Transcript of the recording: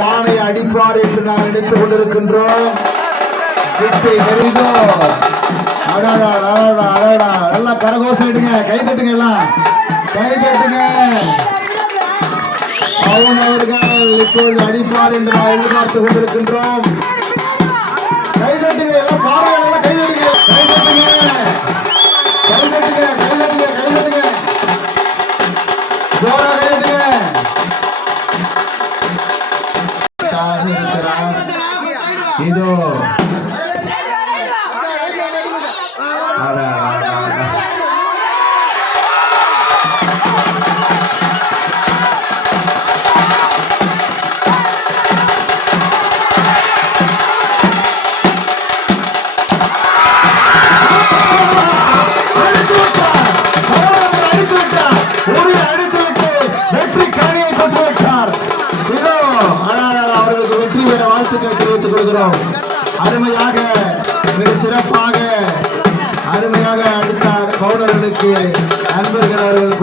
பானை அடிப்பார் என்று நாம் நினைத்துக் கொண்டிருக்கின்றோம். நல்லா கரகோசம் எடுங்க, கை தட்டுங்க, எல்லாம் கை தட்டுங்க. பவுன் அவர்கள் இப்பொழுது அடிப்பார் என்று நாம் எதிர்பார்த்துக் கொண்டிருக்கின்றோம். கை தட்டுங்க, எல்லாம் பாருங்க, கை தட்டுங்க, கை தட்டுங்க, கை தட்டுங்க, கை தட்டுங்க, கை தட்டுங்க, ஜோரா கை தட்டுங்க. இதோ அருமையாக, மிக சிறப்பாக, அருமையாக அடித்தார் பவுலர்களுக்கு நண்பர்கள் அவர்கள்